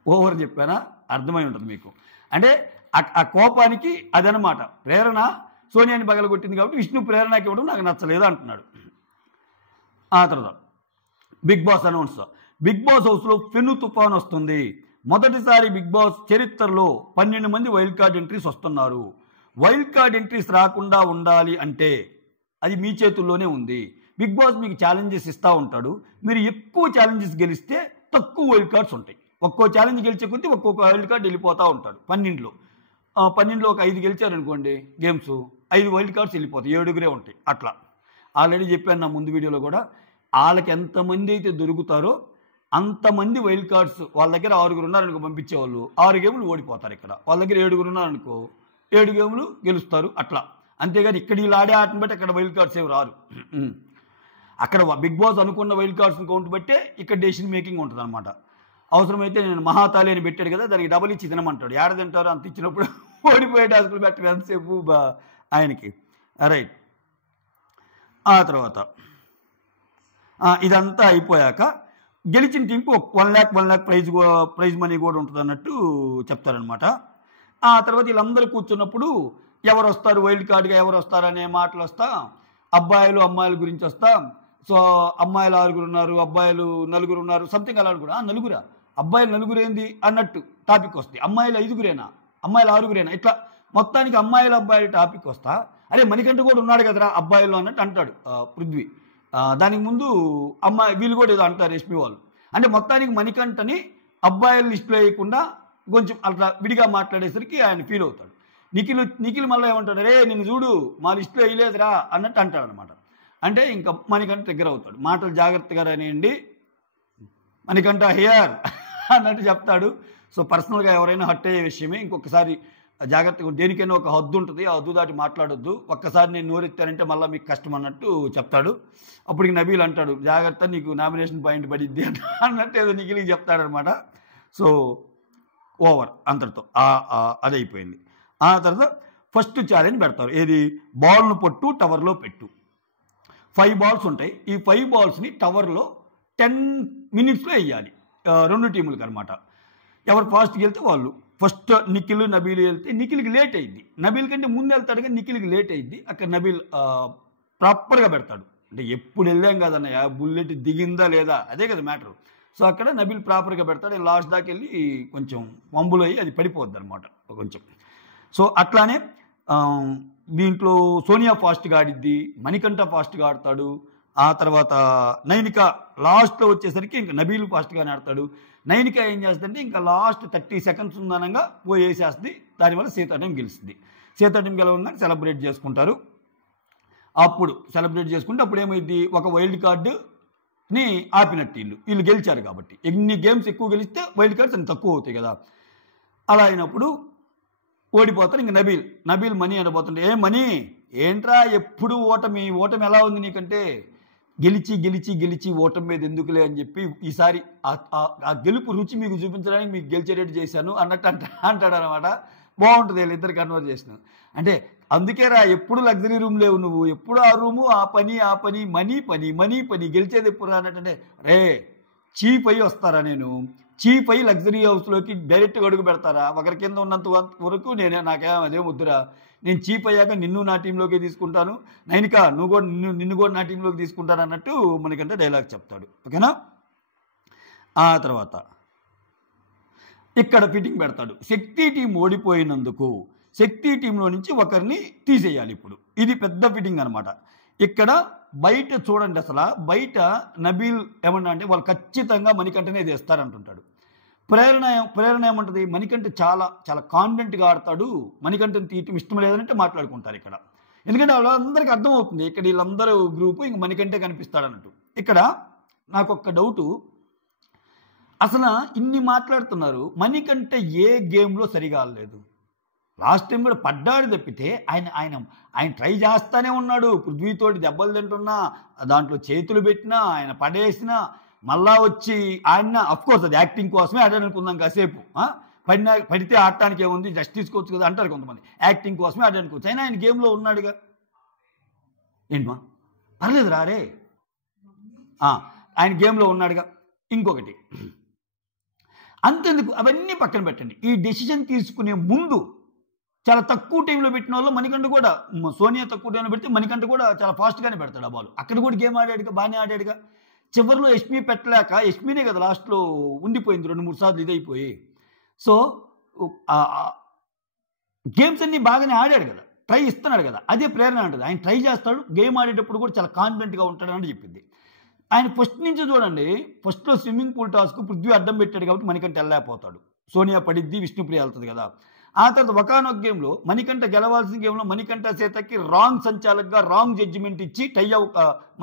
ఓవర్ చెప్పానా, అర్థమై ఉంటుంది మీకు. అంటే ఆ కోపానికి అదనమాట, ప్రేరణ సోనియాని పగలగొట్టింది కాబట్టి విష్ణు ప్రేరణకి ఇవ్వడం నాకు నచ్చలేదు అంటున్నాడు. ఆ తర్వాత Big Boss announce. Big Boss హౌస్లో పెను తుఫాన్ వస్తుంది. మొదటిసారి బిగ్ బాస్ చరిత్రలో 12 మంది వైల్డ్ కార్డ్ ఎంట్రీస్ వస్తున్నారు. వైల్డ్ కార్డ్ ఎంట్రీస్ రాకుండా ఉండాలి అంటే అది మీ చేతుల్లోనే ఉంది. బిగ్ బాస్ మీకు ఛాలెంజెస్ ఇస్తూ ఉంటాడు, మీరు ఎక్కువ ఛాలెంజెస్ గెలిస్తే తక్కువ వైల్డ్ కార్డ్స్ ఉంటాయి. ఒక్కో ఛాలెంజ్ గెలిచే కొద్దీ ఒక్కొక్క వైల్డ్ కార్డ్ వెళ్ళిపోతూ ఉంటాడు. 12లో ఒక 5 గెలిచారనుకోండి గేమ్స్, 5 వైల్డ్ కార్డ్స్ వెళ్ళిపోతాయి, 7 ఉంటాయి. అట్లా ఆల్రెడీ చెప్పాను నా ముందు వీడియోలో కూడా, వాళ్ళకి ఎంతమంది అయితే దొరుకుతారో అంతమంది వైల్డ్ కార్డ్స్, వాళ్ళ దగ్గర 6 ఉన్నారనుకో పంపించేవాళ్ళు 6 గేములు ఓడిపోతారు. ఇక్కడ వాళ్ళ దగ్గర 7 ఉన్నారనుకో 7 గేములు గెలుస్తారు. అట్లా అంతేగాని ఇక్కడ వీళ్ళు ఆడే ఆటను బట్టి అక్కడ వైల్డ్ కార్డ్స్ ఏమి రారు. అక్కడ బిగ్ బాస్ అనుకున్న వైల్డ్ కార్డ్స్ని కౌంట్ బట్టే ఇక్కడ డెసిషన్ మేకింగ్ ఉంటుంది అనమాట. అవసరమైతే నేను మహాతాలి అని పెట్టాడు కదా, దానికి డబల్ ఇచ్చి తినమంటాడు. ఏడ తింటారు అంత ఇచ్చినప్పుడు ఓడిపోయే టాస్కులు పెట్టరు ఎంతసేపు ఆయనకి. రైట్. ఆ తర్వాత ఇదంతా అయిపోయాక గెలిచిన టీంకి 1 lakh ప్రైజ్ మనీ కూడా ఉంటుంది అన్నట్టు చెప్తారనమాట. ఆ తర్వాత వీళ్ళందరూ కూర్చున్నప్పుడు ఎవరు వస్తారు వైల్డ్ కార్డ్గా, ఎవరు వస్తారనే మాటలు వస్తా, అబ్బాయిలు అమ్మాయిల గురించి వస్తా. సో అమ్మాయిలు 6 ఉన్నారు, అబ్బాయిలు 4 ఉన్నారు, సంథింగ్ అలా అనుకున్నా. 4 అబ్బాయిలు 4 ఏంది అన్నట్టు టాపిక్ వస్తుంది. అమ్మాయిలు 5 అమ్మాయిలు 6 ఇట్లా మొత్తానికి అమ్మాయిలు అబ్బాయిలు టాపిక్ వస్తా, అరే మణికంఠ కూడా ఉన్నాడు కదరా అబ్బాయిలు అన్నట్టు అంటాడు పృథ్వీ. దానికి ముందు వీళ్ళు కూడా ఏదో అంటారు ఎస్పీ వాళ్ళు. అంటే మొత్తానికి మణికంఠని అబ్బాయిలు లిస్టులో వేయకుండా కొంచెం అట్లా విడిగా మాట్లాడేసరికి ఆయన ఫీల్ అవుతాడు. నిఖిల్ మళ్ళీ ఏమంటాడు, రే నిన్ను చూడు మా లిస్టులో వేయలేదురా అన్నట్టు అంటాడు అనమాట. అంటే ఇంకా మణికంఠ దగ్గర అవుతాడు. మాటలు జాగ్రత్తగా రానియండి, మణికంఠ హియర్ అన్నట్టు చెప్తాడు. సో పర్సనల్గా ఎవరైనా హట్ అయ్యే విషయమే, ఇంకొకసారి జాగ్రత్తగా, దేనికైనా ఒక హద్దు ఉంటుంది, ఆ హద్దు దాటి మాట్లాడొద్దు, ఒక్కసారి నేను నోరెత్తానంటే మళ్ళీ మీకు కష్టం అన్నట్టు చెప్తాడు. అప్పటికి నబీల్ అంటాడు, జాగ్రత్త నీకు నామినేషన్ పాయింట్ పడిద్ది అన్నట్టు ఏదో నిఖిల్కి చెప్తాడనమాట. సో ఓవర్ అంతటితో అదైపోయింది. ఆ తర్వాత ఫస్ట్ ఛాలెంజ్ పెడతారు, ఏది బాల్ను పట్టు టవర్లో పెట్టు. 5 బాల్స్ ఉంటాయి. ఈ 5 బాల్స్ని టవర్లో 10 minutesలో వేయాలి 2 టీములకి అనమాట. ఎవరు ఫాస్ట్కి వెళ్తే వాళ్ళు. ఫస్ట్ నిఖిల్ నబీల్ వెళ్తే నిఖిల్కి లేట్ అయ్యింది, నబీల్ కంటే ముందు వెళ్తాడు కానీ నిఖిల్కి లేట్ అయ్యింది. అక్కడ నబీల్ ప్రాపర్గా పెడతాడు. అంటే ఎప్పుడు వెళ్ళాం కదన్నయ్య, బుల్లెట్ దిగిందా లేదా అదే కదా మ్యాటర్. సో అక్కడ నబీల్ ప్రాపర్గా పెడతాడు. లాస్ట్ దాకా వెళ్ళి కొంచెం వంబులు అయ్యి అది పడిపోద్ది అనమాట కొంచెం. సో అట్లానే దీంట్లో సోనియా ఫాస్ట్గా ఆడిద్ది, మణికంఠ ఫాస్ట్గా ఆడతాడు. ఆ తర్వాత నైనిక లాస్ట్లో వచ్చేసరికి ఇంకా నబీల్ ఫాస్ట్గానే ఆడతాడు. నైనిక ఏం చేస్తుందంటే ఇంకా లాస్ట్ 30 seconds ఉందనగా వేసేస్తుంది. దానివల్ల సీతా టీం గెలుస్తుంది. సీతా టీం గెలవగానే సెలబ్రేట్ చేసుకుంటారు. అప్పుడు సెలబ్రేట్ చేసుకుంటే అప్పుడు ఏమైంది, ఒక వైల్డ్ కార్డుని ఆపినట్టు వీళ్ళు గెలిచారు కాబట్టి. ఎన్ని గేమ్స్ ఎక్కువ గెలిస్తే వైల్డ్ కార్డ్స్ అన్ని తక్కువ అవుతాయి కదా. అలా అయినప్పుడు ఓడిపోతారు. ఇంక నబీల్ మనీ అనబోతుంటే, ఏ మనీ ఏంట్రా ఎప్పుడు ఓటమి ఎలా ఉంది నీకంటే, గెలిచి ఓటమి మీద ఎందుకులే అని చెప్పి ఈసారి ఆ గెలుపు రుచి మీకు చూపించడానికి మీకు గెలిచేటట్టు చేశాను అన్నట్టు అంటాడు అనమాట. బాగుంటుంది వీళ్ళిద్దరు కన్వర్జేషన్. అంటే అందుకేరా ఎప్పుడు లగ్జరీ రూమ్ లేవు నువ్వు, ఎప్పుడు ఆ రూము ఆ పని మనీ గెలిచేది ఎప్పుడు అన్నట్టు. రే చీప్ అయ్యి వస్తారా, నేను చీప్ అయ్యి లగ్జరీ హౌస్లోకి డైరెక్ట్గా అడుగు పెడతారా, ఒకరి కింద ఉన్నంత వరకు నాకేం అదే ముద్దురా, నేను చీప్ అయ్యాక నిన్ను నా టీంలోకి తీసుకుంటాను, నైనిక నిన్ను కూడా నా టీంలోకి తీసుకుంటాను అన్నట్టు మనకంటే డైలాగ్ చెప్తాడు. ఓకేనా. ఆ తర్వాత ఇక్కడ ఫిట్టింగ్ పెడతాడు, శక్తి టీం ఓడిపోయినందుకు శక్తి టీంలో నుంచి ఒకరిని తీసేయాలి. ఇప్పుడు ఇది పెద్ద ఫిట్టింగ్ అనమాట. ఇక్కడ బయట చూడండి, అసలు బయట నబీల్ ఏమన్నా అంటే వాళ్ళు ఖచ్చితంగా మణికంఠనే తీస్తారంటుంటాడు. ప్రేరణ ఏమంటుంది, మణికంఠ చాలా చాలా కాన్ఫిడెంట్గా ఆడతాడు, మణికంఠని తీయటం ఇష్టం లేదంటే మాట్లాడుకుంటారు ఇక్కడ. ఎందుకంటే వాళ్ళందరికీ అర్థమవుతుంది ఇక్కడ వీళ్ళందరూ గ్రూపు ఇంక మణికంఠే కనిపిస్తాడు అన్నట్టు. ఇక్కడ నాకు ఒక్క డౌటు, అసలు ఇన్ని మాట్లాడుతున్నారు, మణికంఠ ఏ గేమ్లో సరిగా ఆడలేదు. లాస్ట్ టైం కూడా పడ్డాడు తప్పితే ఆయన ట్రై చేస్తానే ఉన్నాడు. పృథ్వీతోటి దెబ్బలు తింటున్నా, దాంట్లో చేతులు పెట్టినా, ఆయన పడేసినా, మళ్ళా వచ్చి ఆయన అఫ్కోర్స్ అది యాక్టింగ్ కోసమే ఆడాలనుకుందాం కాసేపు. పడితే ఆడటానికి ఏముంది, జస్ట్ తీసుకోవచ్చు కదా అంటారు కొంతమంది, యాక్టింగ్ కోసమే ఆడాలనుకోవచ్చు. అయినా ఆయన గేమ్లో ఉన్నాడుగా. ఏంటమ్మా పర్లేదు రారే, ఆయన గేమ్లో ఉన్నాడుగా. ఇంకొకటి అంతెందుకు, అవన్నీ పక్కన పెట్టండి. ఈ డెసిషన్ తీసుకునే ముందు చాలా తక్కువ టైంలో పెట్టిన వాళ్ళు మణికంఠ కూడా, సోనియా తక్కువ టైంలో పెడితే మణికంఠ కూడా చాలా ఫాస్ట్గానే పెడతాడు ఆ బాల్. అక్కడ కూడా గేమ్ ఆడాడుగా, బాగానే ఆడాడుగా. చివరిలో యష్మి పెట్టలేక, యష్మినే కదా లాస్ట్లో ఉండిపోయింది 2-3 సార్లు ఇదైపోయి. సో గేమ్స్ అన్నీ బాగానే ఆడాడు కదా, ట్రై ఇస్తున్నాడు కదా. అదే ప్రేరణ అంటది, ఆయన ట్రై చేస్తాడు, గేమ్ ఆడేటప్పుడు కూడా చాలా కాన్ఫిడెంట్గా ఉంటాడు అని చెప్పింది. ఆయన ఫస్ట్ నుంచి చూడండి, ఫస్ట్లో స్విమ్మింగ్ పూల్ టాస్క్ పృథ్వీ అడ్డం పెట్టాడు కాబట్టి మణికంఠ వెళ్ళలేకపోతాడు, సోనియా పడిద్ది, విష్ణుప్రియ వెళ్తుంది కదా. ఆ తర్వాత ఒకానొక గేమ్లో మణికంఠ గెలవాల్సిన గేమ్లో మణికంఠ చేతకి రాంగ్ సంచాలకుగా రాంగ్ జడ్జిమెంట్ ఇచ్చి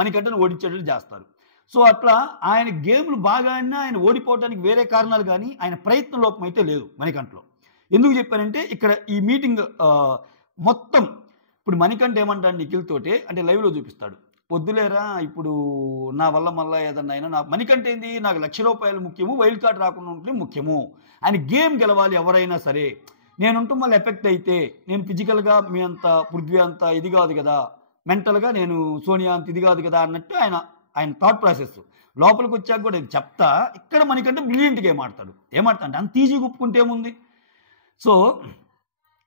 మణికంఠను ఓడించేటట్టు చేస్తారు. సో అట్లా ఆయన గేమ్లు బాగా ఆడినా ఆయన ఓడిపోవడానికి వేరే కారణాలు కానీ ఆయన ప్రయత్న లోపం అయితే లేదు మణికంఠలో. ఎందుకు చెప్పానంటే ఇక్కడ ఈ మీటింగ్ మొత్తం ఇప్పుడు మణికంఠ ఏమంటాడు నిఖిల్ తోటి అంటే లైవ్లో చూపిస్తాడు, వద్దులేరా ఇప్పుడు నా వల్ల మళ్ళీ ఏదన్నా అయినా నా మణికంఠ ఏంది, నాకు ₹1,00,000 ముఖ్యము, వైల్డ్ కార్డ్ రాకుండా ఉంటే ముఖ్యము, ఆయన గేమ్ గెలవాలి ఎవరైనా సరే. నేనుంటూ మళ్ళీ ఎఫెక్ట్ అయితే నేను ఫిజికల్గా మీ అంత పృథ్వీ అంత ఇది కాదు కదా, మెంటల్గా నేను సోనియా అంత ఇది కాదు కదా అన్నట్టు ఆయన థాట్ ప్రాసెస్. లోపలికి వచ్చాక కూడా ఇది చెప్తా, ఇక్కడ మనకంటే బ్రిలియంట్ గేమ్ ఆడతాడు. ఏమాడతా అంటే అంత ఈజీ ఒప్పుకుంటే ఏముంది. సో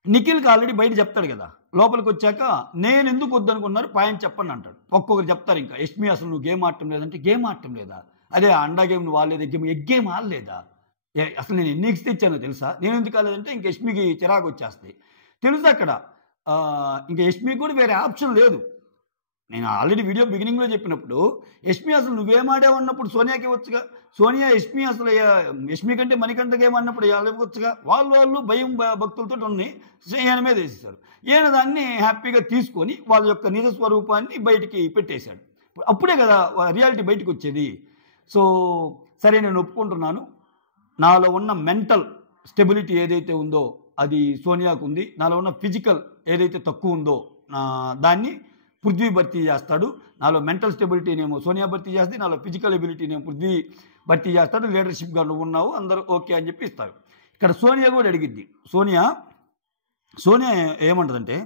నిఖిల్కి ఆల్రెడీ బయట చెప్తాడు కదా, లోపలికి వచ్చాక నేను ఎందుకు వద్దనుకున్నారు పాయింట్ చెప్పండి అంటాడు. ఒక్కొక్కరు చెప్తారు, ఇంకా యష్మి అసలు నువ్వు గేమ్ ఆడటం లేదంటే గేమ్ ఆడటం లేదా, అదే అండా గేమ్ నువ్వు ఆడలేదు, గేమ్ ఆడలేదా, అసలు నేను ఎన్ని ఎగ్స్ తెచ్చానో తెలుసా, నేను ఎందుకు కాలేదంటే ఇంక యష్మికి చిరాకు వచ్చేస్తాయి తెలుసా. అక్కడ ఇంకా యష్మికి కూడా వేరే ఆప్షన్ లేదు. నేను ఆల్రెడీ వీడియో బిగినింగ్లో చెప్పినప్పుడు యష్మి అసలు నువ్వేం ఆడావన్నప్పుడు సోనియాకి ఇవ్వచ్చుగా, సోనియా యష్మి అసలు యష్మి కంటే మణికంఠ గేమ్ అన్నప్పుడు ఇవ్వచ్చుగా. వాళ్ళు భయం భక్తులతో ఉన్నాయి, ఈయన మీద వేసేసారు. ఈయన దాన్ని హ్యాపీగా తీసుకొని వాళ్ళ యొక్క నిజ స్వరూపాన్ని బయటికి పెట్టేశాడు. అప్పుడే కదా రియాలిటీ బయటకు వచ్చేది. సో సరే నేను ఒప్పుకుంటున్నాను, నాలో ఉన్న మెంటల్ స్టెబిలిటీ ఏదైతే ఉందో అది సోనియాకు ఉంది, నాలో ఉన్న ఫిజికల్ ఏదైతే తక్కువ ఉందో దాన్ని పృథ్వీ భర్తీ చేస్తాడు. నాలో మెంటల్ స్టెబిలిటీనేమో సోనియా భర్తీ చేస్తుంది, నాలో ఫిజికల్ ఎబిలిటీనేమో పృథ్వీ భర్తీ చేస్తాడు. లీడర్షిప్గా నువ్వు ఉన్నావు, అందరూ ఓకే అని చెప్పి ఇస్తారు. ఇక్కడ సోనియా కూడా అడిగిద్ది. సోనియా ఏమంటుందంటే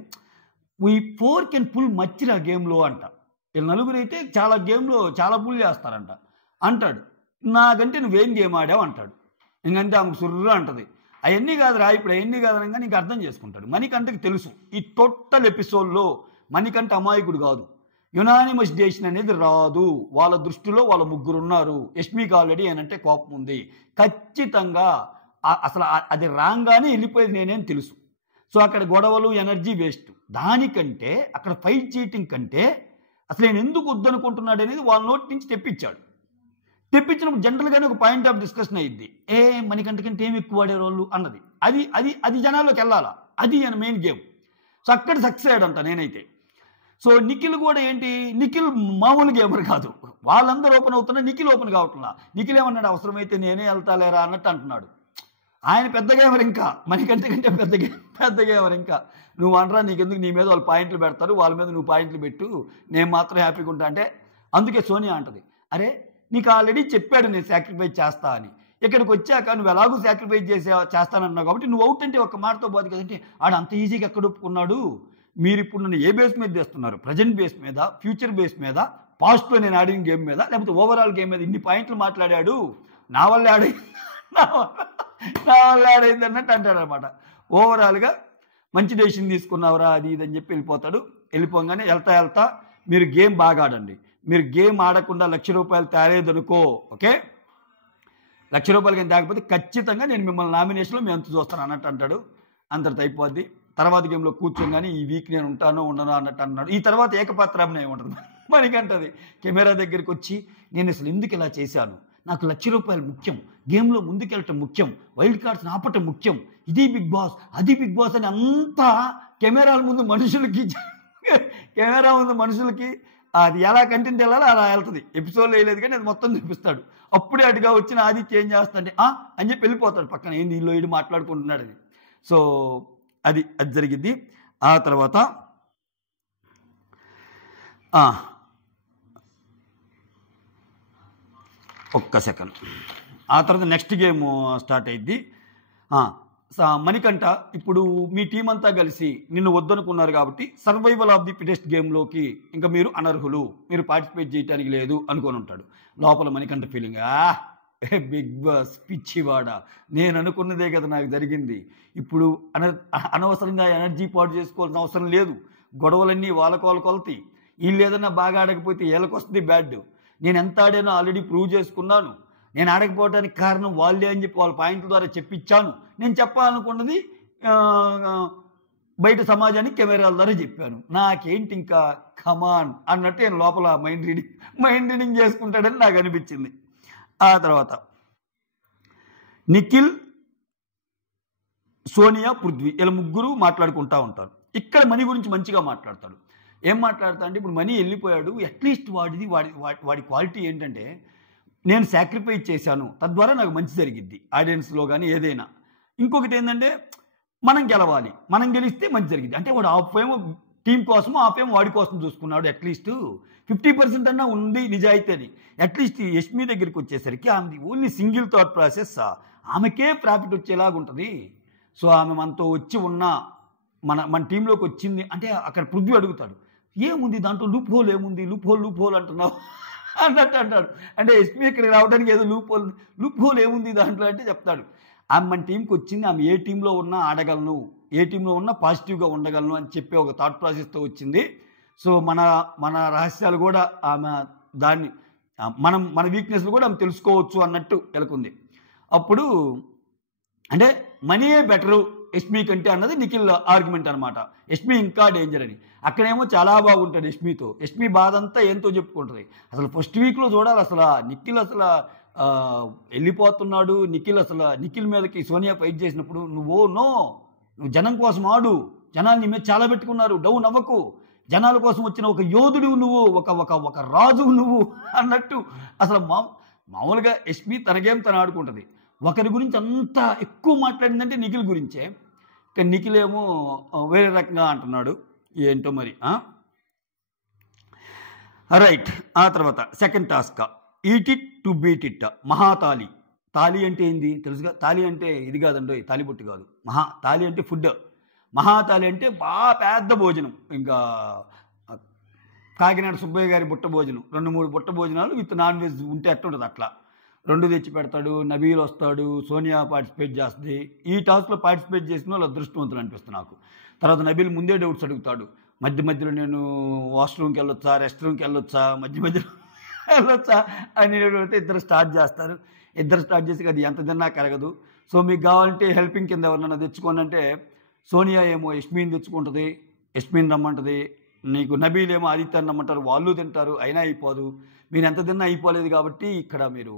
వీ 4 కెన్ పుల్ మచ్చిరా గేమ్లో అంట. వీళ్ళు నలుగురు అయితే చాలా గేమ్లో చాలా పుల్ చేస్తారంట అంటాడు. నాకంటే నువ్వేం గేమ్ ఆడావు అంటాడు. ఇంకంటే ఆమెకు సుర్రా అంటది, అవన్నీ కాదురా ఇప్పుడు అవన్నీ కాదనగా నీకు అర్థం చేసుకుంటాడు. మణికంఠకి తెలుసు ఈ టోటల్ ఎపిసోడ్లో మణికంఠ అమాయకుడు కాదు, యునానిమస్ డెసిషన్ అనేది రాదు. వాళ్ళ దృష్టిలో వాళ్ళ ముగ్గురు ఉన్నారు, యష్మికి ఆల్రెడీ ఏనంటే కోపం ఉంది, ఖచ్చితంగా అసలు అది రాగానే వెళ్ళిపోయేది నేనేం తెలుసు. సో అక్కడ గొడవలు ఎనర్జీ వేస్ట్. దానికంటే అక్కడ ఫైట్ చీటింగ్ కంటే అసలు నేను ఎందుకు వద్దనుకుంటున్నాడు అనేది వాళ్ళ నోటి నుంచి తెప్పించినప్పుడు జనరల్గానే ఒక పాయింట్ ఆఫ్ డిస్కషన్ అయ్యిద్ది. మణికంఠ కంటే ఏమి ఎక్కువ వాడారు వాళ్ళు అన్నది, అది జనాల్లోకి వెళ్ళాలా, అది ఆయన మెయిన్ గేమ్. సో అక్కడ సక్సెస్ అయ్యాడంట నేనైతే. సో నిఖిల్ కూడా ఏంటి, నిఖిల్ మామూలు గేమర్ కాదు, వాళ్ళందరూ ఓపెన్ అవుతున్నా నిఖిల్ ఓపెన్ కావట్లా. నిఖిల్ ఏమన్నాడు, అవసరమైతే నేనే వెళ్తాలేరా అన్నట్టు అంటున్నాడు. ఆయన పెద్ద గేమర్, ఇంకా మణికంఠ కంటే పెద్ద గేమర్. ఇంకా నువ్వు అనరా, నీకెందుకు, నీ మీద వాళ్ళు పాయింట్లు పెడతారు, వాళ్ళ మీద నువ్వు పాయింట్లు పెట్టు, నేను మాత్రం హ్యాపీగా ఉంటా అంటే. అందుకే సోనియా అంటది, అరే నీకు ఆల్రెడీ చెప్పాడు నేను సాక్రిఫైస్ చేస్తా అని, ఇక్కడికి వచ్చాక నువ్వు ఎలాగూ సాక్రిఫైస్ చేస్తానన్నావు కాబట్టి నువ్వు అవుట్ అంటే ఒక మాటతో పోదు కదంటే. ఆడు అంత ఈజీగా ఎక్కడ ఒప్పుకున్నాడు, మీరు ఇప్పుడు నన్ను ఏ బేస్ మీద చేస్తున్నారు, ప్రజెంట్ బేస్ మీద, ఫ్యూచర్ బేస్ మీద, పాస్ట్లో నేను ఆడిన గేమ్ మీద, లేకపోతే ఓవరాల్ గేమ్ మీద ఇన్ని పాయింట్లు మాట్లాడాడు, నా వల్ల ఆడైంది అన్నట్టు అంటాడు అనమాట. ఓవరాల్గా మంచి డెసిషన్ తీసుకున్నావురా అది ఇది అని చెప్పి వెళ్ళిపోతాడు. వెళ్ళిపోగానే వెళ్తా మీరు గేమ్ బాగా ఆడండి, మీరు గేమ్ ఆడకుండా ₹1,00,000 తేలేదనుకో, ఓకే ₹1,00,000 కానీ తేకపోతే ఖచ్చితంగా నేను మిమ్మల్ని నామినేషన్లో మేము ఎంత చూస్తాను అన్నట్టు అంటాడు. అంతటితో అయిపోద్ది. తర్వాత గేమ్లో కూర్చోగానే ఈ వీక్ నేను ఉంటానో ఉండనో అన్నట్టు అన్నాడు. ఈ తర్వాత ఏకపాత్రాభినయం ఉంటుంది మనకంటది. కెమెరా దగ్గరికి వచ్చి నేను అసలు ఎందుకు ఇలా చేశాను, నాకు ₹1,00,000 ముఖ్యం, గేమ్లో ముందుకెళ్ళటం ముఖ్యం, వైల్డ్ కార్డ్స్ ఆపటం ముఖ్యం, ఇది బిగ్ బాస్ అది బిగ్ బాస్ అని అంతా కెమెరాల ముందు మనుషులకి కెమెరా ముందు మనుషులకి అది ఎలా కంటెంట్ వెళ్ళాలో అలా వెళ్తుంది. ఎపిసోడ్లో వేయలేదు కానీ అది మొత్తం చూపిస్తాడు. అప్పుడే అటుగా వచ్చిన ఆదిత్య ఏం చేస్తాడంటే అని చెప్పి వెళ్ళిపోతాడు పక్కన, ఏంది వీళ్ళు వీడు మాట్లాడుకుంటున్నాడు అని. సో అది జరిగింది. ఆ తర్వాత ఒక్క సెకండ్, ఆ తర్వాత నెక్స్ట్ గేమ్ స్టార్ట్ అయ్యిద్ది. మణికంఠ, ఇప్పుడు మీ టీం అంతా కలిసి నిన్ను వద్దనుకున్నారు కాబట్టి సర్వైవల్ ఆఫ్ ది ఫిటెస్ట్ గేమ్లోకి ఇంకా మీరు అనర్హులు, మీరు పార్టిసిపేట్ చేయడానికి లేదు అనుకొని ఉంటాడు. లోపల మణికంఠ ఫీలింగ్, బిగ్ బాస్ పిచ్చివాడ, నేను అనుకున్నదే కదా నాకు జరిగింది, ఇప్పుడు అనవసరంగా ఎనర్జీ పాటు చేసుకోవాల్సిన అవసరం లేదు, గొడవలన్నీ వాళ్ళ కొలతి, వీళ్ళు ఏదన్నా బాగా ఆడకపోతే వీళ్ళకి వస్తుంది బ్యాడ్, నేను ఎంత ఆడానో ఆల్రెడీ ప్రూవ్ చేసుకున్నాను, నేను ఆడకపోవడానికి కారణం వాళ్ళే అని చెప్పి వాళ్ళ పాయింట్ల ద్వారా చెప్పించాను, నేను చెప్పాలనుకున్నది బయట సమాజానికి కెమెరాల ద్వారా చెప్పాను, నాకేంటి ఇంకా కమాన్ అన్నట్టు నేను లోపల మైండ్ రీడింగ్ చేసుకుంటాడని నాకు అనిపించింది. ఆ తర్వాత నిఖిల్, సోనియా, పృథ్వీ ఇలా ముగ్గురు మాట్లాడుకుంటూ ఉంటారు. ఇక్కడ మనీ గురించి మంచిగా మాట్లాడతాడు. ఏం మాట్లాడతా అంటే, ఇప్పుడు మనీ వెళ్ళిపోయాడు, అట్లీస్ట్ వాడి క్వాలిటీ ఏంటంటే నేను సాక్రిఫైస్ చేశాను, తద్వారా నాకు మంచి జరిగిద్ది ఆడియన్స్లో కానీ ఏదైనా. ఇంకొకటి ఏంటంటే మనం గెలవాలి, మనం గెలిస్తే మంచి జరిగింది. అంటే వాడు హాఫ్ ఏమో టీం కోసము హాఫ్ ఏమో వాడి కోసం చూసుకున్నాడు. అట్లీస్ట్ 50% అన్నా ఉంది నిజాయితీ అని. అట్లీస్ట్ యష్మి దగ్గరికి వచ్చేసరికి ఆమెది ఓన్లీ సింగిల్ థాట్ ప్రాసెస్, ఆమెకే ప్రాఫిట్ వచ్చేలాగా ఉంటుంది. సో ఆమె మనతో వచ్చి ఉన్న మన టీంలోకి వచ్చింది అంటే అక్కడ పృథ్వీ అడుగుతాడు, ఏముంది దాంట్లో లూప్ హోల్ ఏముంది, లూప్ హోల్ అంటున్నావు అన్నట్టు అంటాడు. అంటే యష్మి ఇక్కడికి రావడానికి ఏదో లూప్ హోల్ ఏముంది దాంట్లో అంటే చెప్తాడు, ఆమె మన టీంకి వచ్చింది, ఆమె ఏ టీంలో ఉన్నా ఆడగలను, ఏ టీంలో ఉన్నా పాజిటివ్గా ఉండగలను అని చెప్పి ఒక థాట్ ప్రాసెస్తో వచ్చింది. సో మన రహస్యాలు కూడా ఆమె దాన్ని మన వీక్నెస్లు కూడా ఆమె తెలుసుకోవచ్చు అన్నట్టు వెళ్తుంది. అప్పుడు అంటే మనీయే బెటరు యష్మి కంటే అన్నది నిఖిల్ ఆర్గ్యుమెంట్ అనమాట. యష్మి ఇంకా డేంజర్ అని. అక్కడేమో చాలా బాగుంటుంది యష్మితో, యష్మి బాధ అంతా ఏంతో చెప్పుకుంటుంది. అసలు ఫస్ట్ వీక్లో చూడాలి, అసలు నిఖిల్ అసలు వెళ్ళిపోతున్నాడు. నిఖిల్ మీదకి సోనియా ఫైట్ చేసినప్పుడు నువ్వు జనం కోసం ఆడు, జనాలు నీ మీద చాలా పెట్టుకున్నారు, డౌన్ అవ్వకు, జనాల కోసం వచ్చిన ఒక యోధుడు నువ్వు, ఒక రాజు నువ్వు అన్నట్టు. అసలు మామూలుగా యష్మి తనగేం తను ఆడుకుంటుంది. ఒకరి గురించి అంత ఎక్కువ మాట్లాడిందంటే నిఖిల్ గురించే. కానీ నిఖిల్ ఏమో వేరే రకంగా అంటున్నాడు, ఏంటో మరి. రైట్. ఆ తర్వాత second task, eat it to beat it. మహాతాలి. తాలి అంటే ఏంది తెలుసుగా? తాలి అంటే ఇది కాదండి, తాలిబొట్టు కాదు. తాలి అంటే ఫుడ్. మహాతాలి అంటే బాగా పెద్ద భోజనం. ఇంకా కాకినాడ సుబ్బయ్య గారి బుట్ట భోజనం, 2-3 బుట్ట భోజనాలు విత్ నాన్ వెజ్ ఉంటే ఎట్టుంటుంది అట్లా 2 తెచ్చి పెడతాడు. నబీల్ వస్తాడు, సోనియా పార్టిసిపేట్ చేస్తుంది. ఈ టాస్క్లో పార్టిసిపేట్ చేసిన వాళ్ళు అదృష్టవంతులు అనిపిస్తుంది నాకు. తర్వాత నబీల్ ముందే డౌట్స్ అడుగుతాడు, మధ్యలో నేను వాష్రూమ్కి వెళ్ళొచ్చా, రెస్ట్ రూమ్కి వెళ్ళొచ్చా, మధ్యలో వెళ్ళొచ్చా అని అడిగితే ఇద్దరు స్టార్ట్ చేస్తారు. ఇద్దరు స్టార్ట్ చేసి అది ఎంత తిన్నా కరగదు, సో మీకు కావాలంటే హెల్పింగ్ కింద ఎవరినైనా తెచ్చుకోండి అంటే సోనియా ఏమో యష్మిని తెచ్చుకుంటుంది, యష్మిని రమ్మంటుంది. నీకు నబీల్ ఏమో ఆదిత్యాన్ని రమ్మంటారు, వాళ్ళు తింటారు, అయినా అయిపోదు. మీరు ఎంత తిన్నా అయిపోలేదు కాబట్టి ఇక్కడ మీరు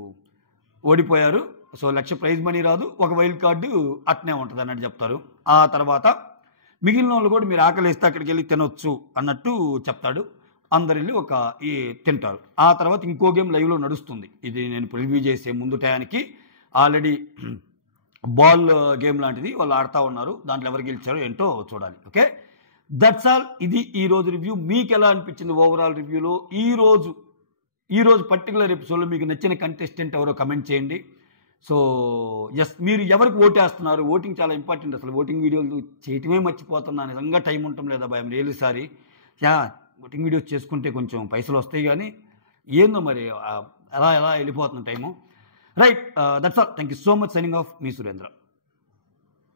ఓడిపోయారు. సో 1,00,000 ప్రైజ్ మనీ రాదు, ఒక వైల్డ్ కార్డు అట్నే ఉంటుంది అన్నట్టు చెప్తారు. ఆ తర్వాత మిగిలిన వాళ్ళు కూడా మీరు ఆకలిస్తే అక్కడికి వెళ్ళి తినొచ్చు అన్నట్టు చెప్తాడు. అందరు వెళ్ళి తింటారు. ఆ తర్వాత ఇంకో గేమ్ లైవ్లో నడుస్తుంది. ఇది నేను ప్రివ్యూ చేసే ముందు టయానికి ఆల్రెడీ బాల్ గేమ్ లాంటిది వాళ్ళు ఆడుతూ ఉన్నారు. దాంట్లో ఎవరు గెలిచారో ఏంటో చూడాలి. Okay, that's all. ఇది ఈరోజు రివ్యూ. మీకు ఎలా అనిపించింది ఓవరాల్ రివ్యూలో? ఈరోజు పర్టికులర్ ఎపిసోడ్లో మీకు నచ్చిన కంటెస్టెంట్ ఎవరో కమెంట్ చేయండి. సో మీరు ఎవరికి ఓటేస్తున్నారు? ఓటింగ్ చాలా ఇంపార్టెంట్. అసలు ఓటింగ్ వీడియోలు చేయటమే మర్చిపోతున్నా, నిజంగా టైం ఉండటం లేదా భయం రియల్లీ సారీ. ఓటింగ్ వీడియోస్ చేసుకుంటే కొంచెం పైసలు వస్తాయి కానీ ఏందో మరి ఎలా వెళ్ళిపోతున్న time. Right, that's all. Thank you so much. Signing off, me Surendra.